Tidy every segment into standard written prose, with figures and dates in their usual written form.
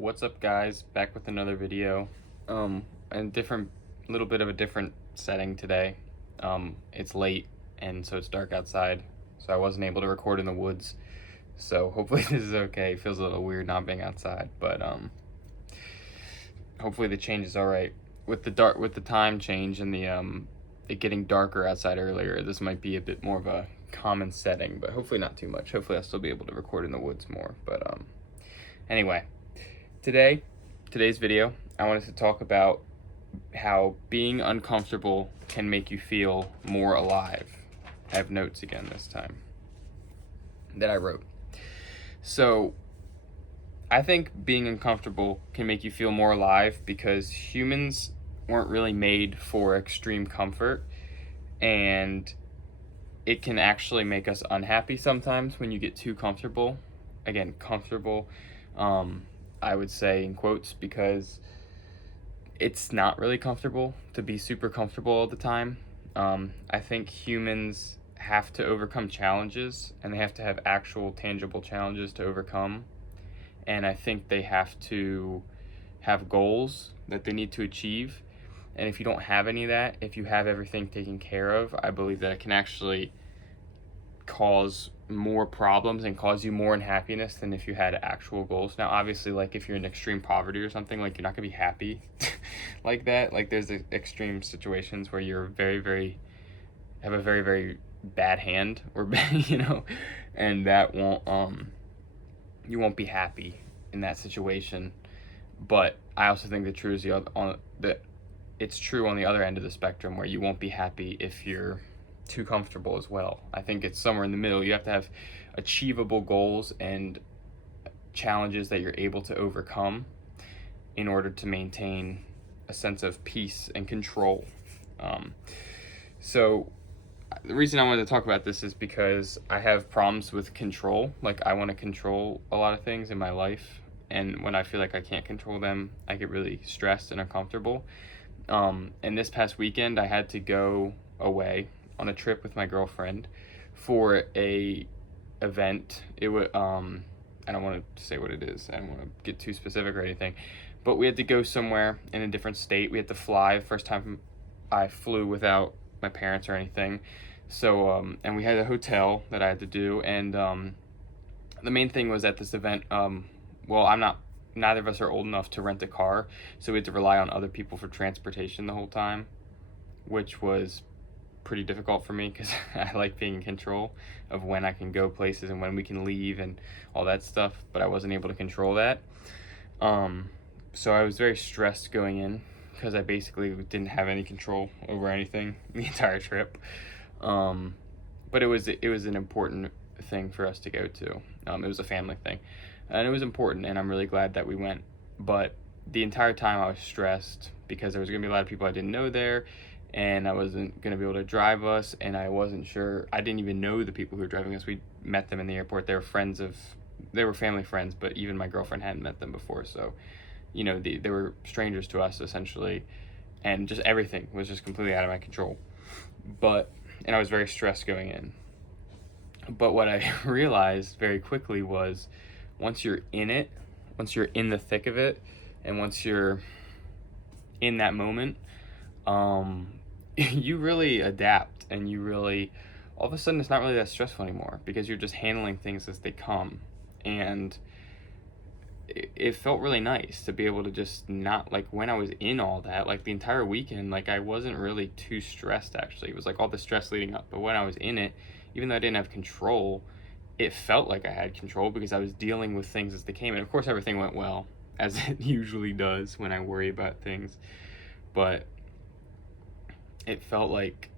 What's up, guys? Back with another video. And little bit of a different setting today. It's late, and so it's dark outside, so I wasn't able to record in the woods. So hopefully this is okay. It feels a little weird not being outside, but hopefully the change is all right. With the time change and it getting darker outside earlier, this might be a bit more of a common setting, but hopefully not too much. Hopefully I'll still be able to record in the woods more. But anyway, today's video, I wanted to talk about how being uncomfortable can make you feel more alive. I have notes again this time that I wrote. So I think being uncomfortable can make you feel more alive because humans weren't really made for extreme comfort, and it can actually make us unhappy sometimes when you get too comfortable. Again, comfortable, I would say in quotes, because it's not really comfortable to be super comfortable all the time. I think humans have to overcome challenges, and they have to have actual tangible challenges to overcome. And I think they have to have goals that they need to achieve. And if you don't have any of that, if you have everything taken care of, I believe that it can actually cause more problems and cause you more unhappiness than if you had actual goals. Now, obviously, like if you're in extreme poverty or something, like you're not gonna be happy like that. Like there's extreme situations where you're have a very, very bad hand or and that won't you won't be happy in that situation. But I also think the truth is it's true on the other end of the spectrum, where you won't be happy if you're too comfortable as well. I think it's somewhere in the middle. You have to have achievable goals and challenges that you're able to overcome in order to maintain a sense of peace and control. So the reason I wanted to talk about this is because I have problems with control. Like, I want to control a lot of things in my life, and when I feel like I can't control them, I get really stressed and uncomfortable. And this past weekend, I had to go away on a trip with my girlfriend for a event. It was I don't want to say what it is. I don't want to get too specific or anything, but we had to go somewhere in a different state. We had to fly. The first time I flew without my parents or anything. So and we had a hotel that I had to do, and the main thing was at this event. Neither of us are old enough to rent a car, so we had to rely on other people for transportation the whole time, which was pretty difficult for me because I like being in control of when I can go places and when we can leave and all that stuff, but I wasn't able to control that. So I was very stressed going in because I basically didn't have any control over anything the entire trip. But it was an important thing for us to go to. It was a family thing, and it was important, and I'm really glad that we went. But the entire time I was stressed because there was going to be a lot of people I didn't know there, and I wasn't going to be able to drive us, and I wasn't sure. I didn't even know the people who were driving us. We met them in the airport. They were family friends, but even my girlfriend hadn't met them before, so they were strangers to us essentially, and just everything was just completely out of my control. And I was very stressed going in. But what I realized very quickly was, once you're in it, once you're in the thick of it, and once you're in that moment, you really adapt, and you really, all of a sudden, it's not really that stressful anymore because you're just handling things as they come. And it felt really nice to be able to just not, like, when I was in all that, like the entire weekend, like I wasn't really too stressed actually. It was like all the stress leading up, but when I was in it, even though I didn't have control, it felt like I had control because I was dealing with things as they came. And of course everything went well, as it usually does when I worry about things. But it felt like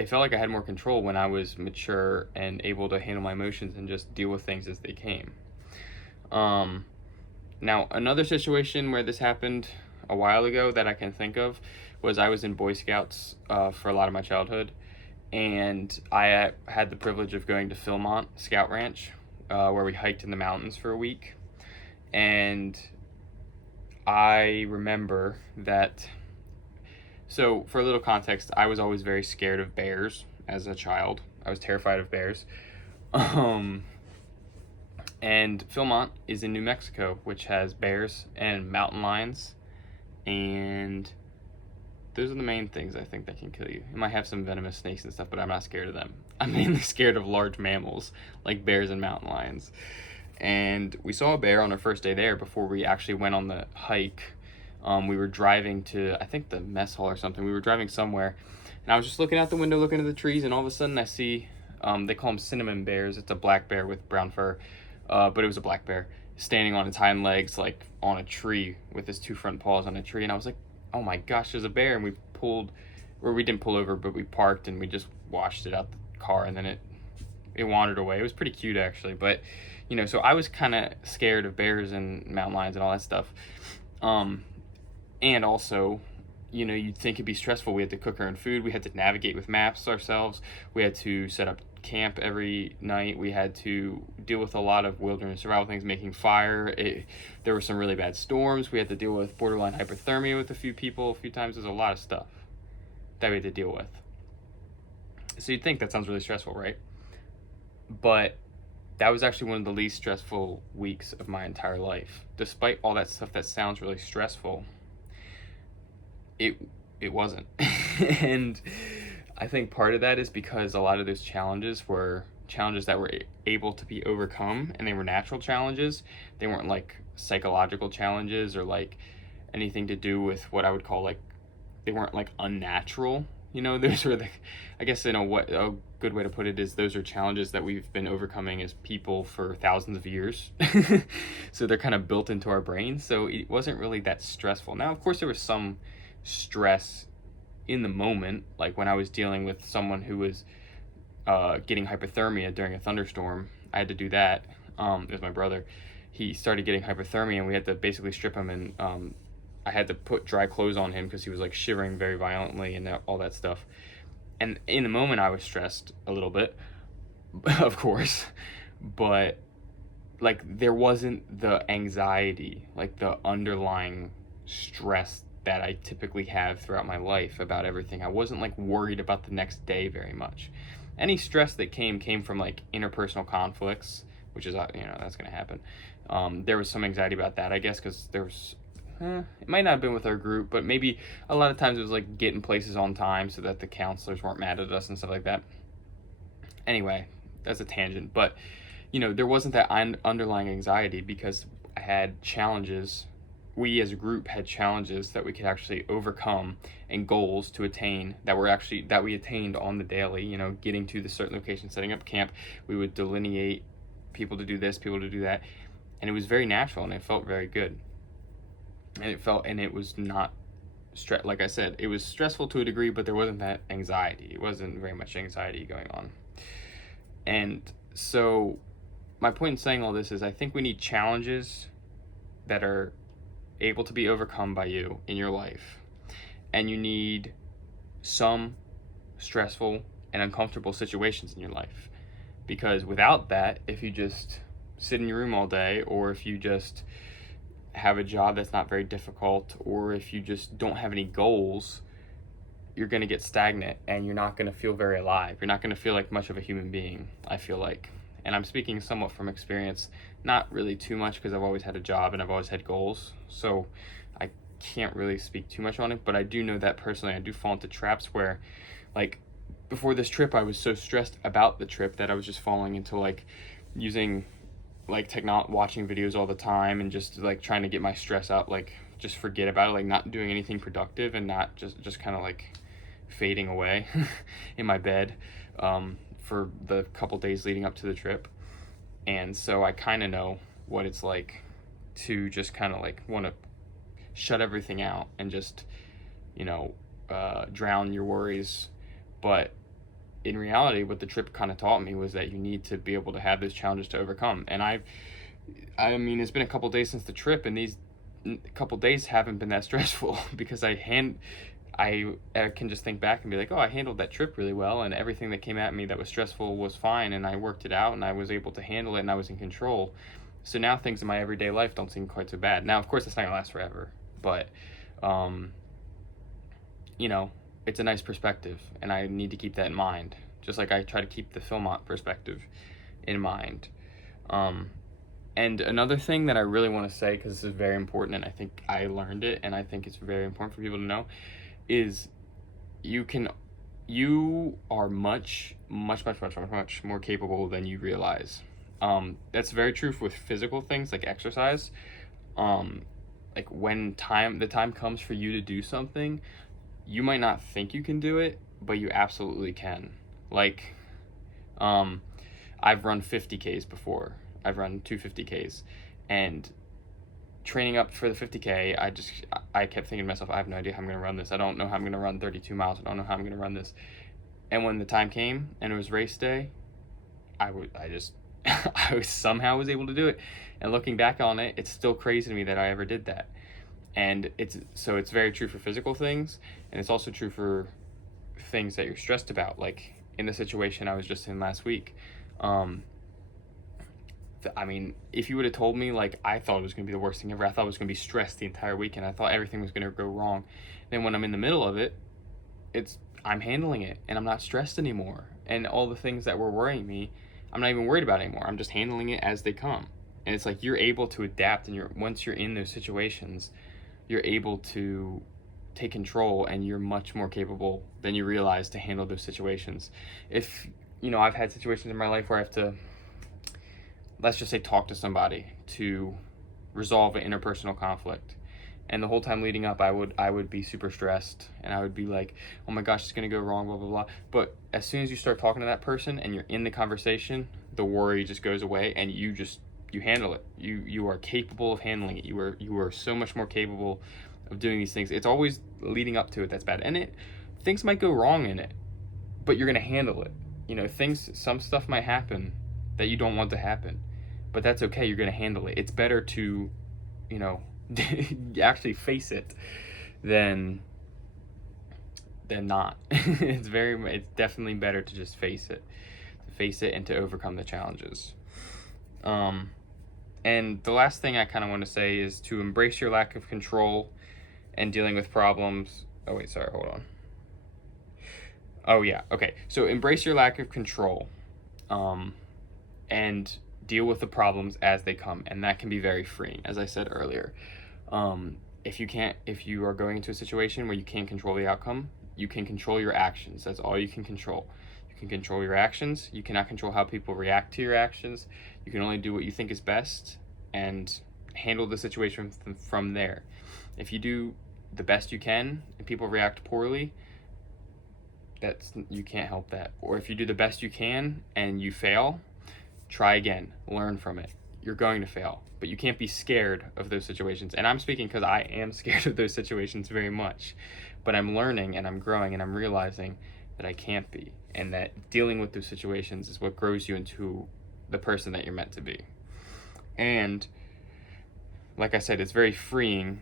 I had more control when I was mature and able to handle my emotions and just deal with things as they came. Now, another situation where this happened a while ago that I can think of was I was in Boy Scouts for a lot of my childhood, and I had the privilege of going to Philmont Scout Ranch, where we hiked in the mountains for a week. And I remember that, so for a little context, I was always very scared of bears as a child. I was terrified of bears. And Philmont is in New Mexico, which has bears and mountain lions, and those are the main things I think that can kill you. It might have some venomous snakes and stuff, but I'm not scared of them. I'm mainly scared of large mammals like bears and mountain lions. And we saw a bear on our first day there before we actually went on the hike. We were driving to, I think, the mess hall or something. We were driving somewhere, and I was just looking out the window, looking at the trees, and all of a sudden I see, they call them cinnamon bears. It's a black bear with brown fur, but it was a black bear standing on its hind legs, like on a tree with his two front paws on a tree. And I was like, oh my gosh, there's a bear. And we pulled, or we didn't pull over, but we parked and we just washed it out the car, and then it wandered away. It was pretty cute actually, but you know, so I was kind of scared of bears and mountain lions and all that stuff. And also, you know, you'd think it'd be stressful. We had to cook our own food. We had to navigate with maps ourselves. We had to set up camp every night. We had to deal with a lot of wilderness survival things, making fire. There were some really bad storms. We had to deal with borderline hypothermia with a few people a few times. There's a lot of stuff that we had to deal with. So you'd think that sounds really stressful, right? But that was actually one of the least stressful weeks of my entire life. Despite all that stuff that sounds really stressful, it wasn't. And I think part of that is because a lot of those challenges were challenges that were able to be overcome, and they were natural challenges. They weren't like psychological challenges or like anything to do with what I would call like, they weren't like unnatural. You know, those are the, I guess in a good way to put it is those are challenges that we've been overcoming as people for thousands of years. So they're kind of built into our brains. So it wasn't really that stressful. Now, of course, there was some stress in the moment, like when I was dealing with someone who was getting hypothermia during a thunderstorm. I had to do that. It was my brother. He started getting hypothermia, and we had to basically strip him, and I had to put dry clothes on him because he was like shivering very violently and all that stuff. And in the moment, I was stressed a little bit, of course, but like there wasn't the anxiety, like the underlying stress that I typically have throughout my life about everything. I wasn't like worried about the next day very much. Any stress that came from like interpersonal conflicts, which is, you know, that's going to happen. There was some anxiety about that, I guess, because there was, it might not have been with our group, but maybe a lot of times it was like getting places on time so that the counselors weren't mad at us and stuff like that. Anyway, that's a tangent, but you know, there wasn't that underlying anxiety because I had challenges. We as a group had challenges that we could actually overcome and goals to attain that we attained on the daily, you know, getting to the certain location, setting up camp. We would delineate people to do this, people to do that. And it was very natural, and it felt very good. And it was not like I said, it was stressful to a degree, but there wasn't that anxiety. It wasn't very much anxiety going on. And so my point in saying all this is I think we need challenges that are able to be overcome by you in your life. And you need some stressful and uncomfortable situations in your life. Because without that, if you just sit in your room all day, or if you just have a job that's not very difficult, or if you just don't have any goals, you're going to get stagnant and you're not going to feel very alive. You're not going to feel like much of a human being, I feel like. And I'm speaking somewhat from experience, not really too much because I've always had a job and I've always had goals. So I can't really speak too much on it, but I do know that personally I do fall into traps where, like, before this trip, I was so stressed about the trip that I was just falling into like using like watching videos all the time and just like trying to get my stress out, like just forget about it, like not doing anything productive and not just kind of like fading away in my bed for the couple days leading up to the trip. And so I kind of know what it's like to just kind of like want to shut everything out and just, you know, drown your worries. But in reality, what the trip kind of taught me was that you need to be able to have those challenges to overcome. And I mean, it's been a couple days since the trip, and these couple days haven't been that stressful because I can just think back and be like, oh, I handled that trip really well, and everything that came at me that was stressful was fine, and I worked it out, and I was able to handle it, and I was in control. So now things in my everyday life don't seem quite so bad. Now, of course, it's not gonna last forever, but you know, it's a nice perspective, and I need to keep that in mind, just like I try to keep the Philmont perspective in mind. And another thing that I really want to say, because this is very important, and I think I learned it, and I think it's very important for people to know, is you are much more capable than you realize. That's very true with physical things like exercise. Like when the time comes for you to do something, you might not think you can do it, but you absolutely can. Like, I've run 50Ks before. I've run 250Ks, and training up for the 50K, I kept thinking to myself, I have no idea how I'm going to run this. I don't know how I'm going to run 32 miles. I don't know how I'm going to run this. And when the time came and it was race day, I somehow was able to do it. And looking back on it, it's still crazy to me that I ever did that. And it's very true for physical things, and it's also true for things that you're stressed about. Like in the situation I was just in last week, I mean, if you would have told me, like, I thought it was going to be the worst thing ever. I thought I was going to be stressed the entire weekend. I thought everything was going to go wrong. Then when I'm in the middle of it, I'm handling it, and I'm not stressed anymore. And all the things that were worrying me, I'm not even worried about anymore. I'm just handling it as they come. And it's like you're able to adapt, and once you're in those situations, you're able to take control, and you're much more capable than you realize to handle those situations. If, I've had situations in my life where I have to, let's just say, talk to somebody to resolve an interpersonal conflict. And the whole time leading up, I would be super stressed, and I would be like, oh my gosh, it's going to go wrong, blah, blah, blah. But as soon as you start talking to that person and you're in the conversation, the worry just goes away, and you handle it. You are capable of handling it. You are so much more capable of doing these things. It's always leading up to it that's bad. And things might go wrong in it, but you're going to handle it. Some stuff might happen that you don't want to happen, but that's okay. You're going to handle it. It's better to, actually face it than not. It's definitely better to just face it and to overcome the challenges. And the last thing I kind of want to say is to embrace your lack of control and dealing with problems. Oh wait, sorry, hold on. Oh yeah, okay. So embrace your lack of control, and deal with the problems as they come, and that can be very freeing, as I said earlier. If you are going into a situation where you can't control the outcome, you can control your actions. That's all you can control. You can control your actions. You cannot control how people react to your actions. You can only do what you think is best and handle the situation from there. If you do the best you can and people react poorly, you can't help that. Or if you do the best you can and you fail, try again, learn from it. You're going to fail, but you can't be scared of those situations. And I'm speaking because I am scared of those situations very much, but I'm learning and I'm growing and I'm realizing that I can't be, and that dealing with those situations is what grows you into the person that you're meant to be. And like I said, it's very freeing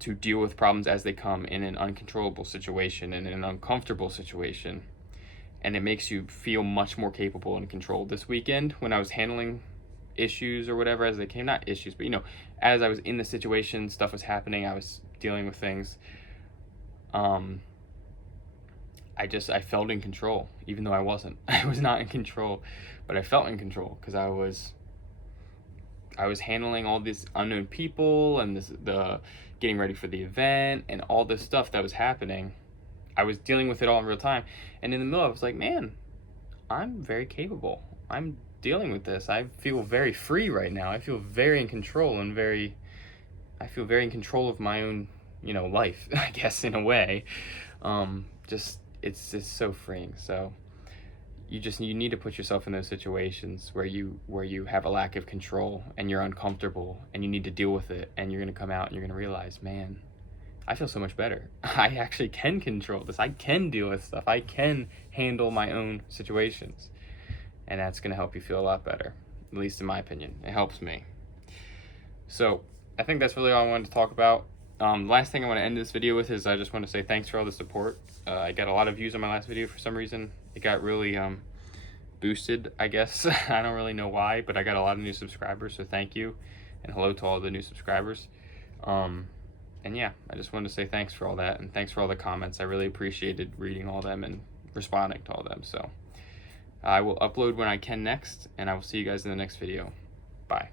to deal with problems as they come in an uncontrollable situation, in an uncomfortable situation, and it makes you feel much more capable and controlled. This weekend, when I was handling issues or whatever as they came, not issues, but as I was in the situation, stuff was happening, I was dealing with things, I felt in control, even though I wasn't. I was not in control, but I felt in control because I was handling all these unknown people and the getting ready for the event and all this stuff that was happening. I was dealing with it all in real time, and in the middle I was like, man, I'm very capable. I'm dealing with this. I feel very free right now. I feel very in control and I feel very in control of my own, life, I guess, in a way. It's just so freeing. So you need to put yourself in those situations where you have a lack of control and you're uncomfortable and you need to deal with it, and you're going to come out and you're going to realize, man, I feel so much better. I actually can control this. I can deal with stuff. I can handle my own situations. And that's going to help you feel a lot better, at least in my opinion. It helps me. So I think that's really all I wanted to talk about. Last thing I want to end this video with is I just want to say thanks for all the support. I got a lot of views on my last video for some reason. It got really boosted, I guess. I don't really know why, but I got a lot of new subscribers, so thank you. And hello to all the new subscribers. And yeah, I just wanted to say thanks for all that, and thanks for all the comments. I really appreciated reading all them and responding to all them. So I will upload when I can next, and I will see you guys in the next video. Bye.